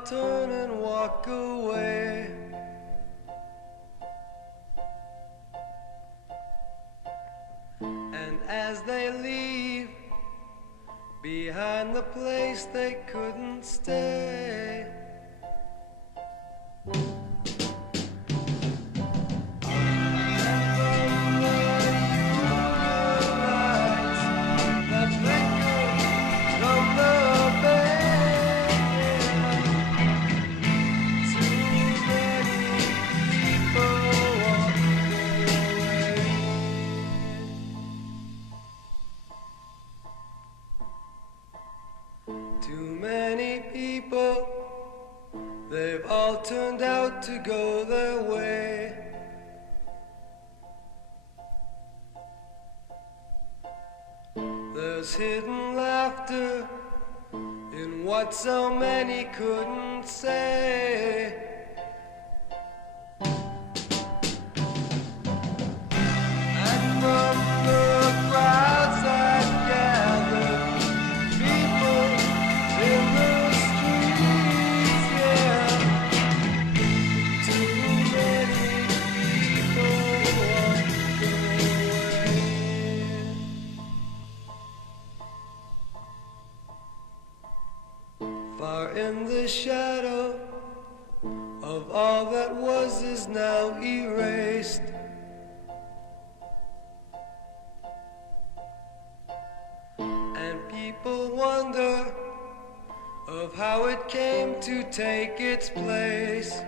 about turn and walk away. And as they leave behind the place they couldn't stay, too many people, they've all turned out to go their way. There's hidden laughter in what so many couldn't say. And from the crowds that gather, people in the streets, yeah, too many people walk away. Far in the shadow of all that was is now erased. And people wonder of how it came to take its place.